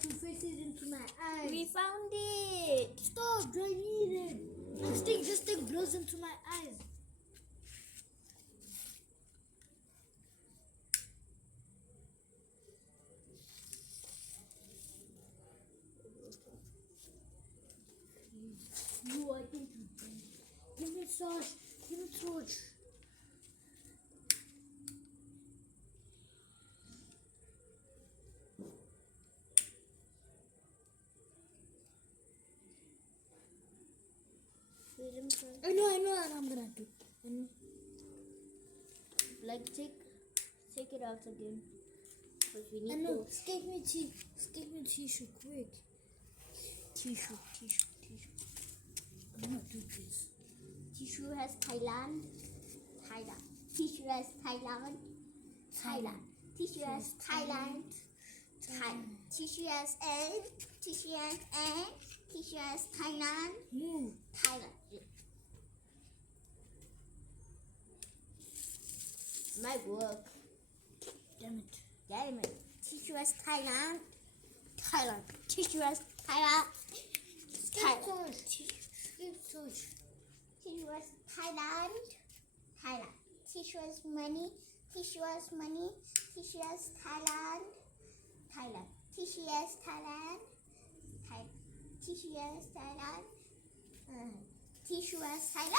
to face it into my eyes. We found it. Stop, I need it. This thing blows into my eyes. You, I think you give me torch. Give me torch. I know what I'm gonna do. Like take it out again. But we need I know. to Give me tissue, quick. Tissue. I'm gonna do this. tissue has Thailand. Tissue has Thailand. Tissue has Thailand. Tissue has N. Tissue has N. Tissue has Thailand. Move. Thailand. Might work. Damn it. Tissue has Thailand. Tissue has Thailand. Skip torch. Tissue has Thailand. Tissue has money. Tissue has Thailand. Tissue has Thailand. Tissue has Thailand. Tissue has Thailand.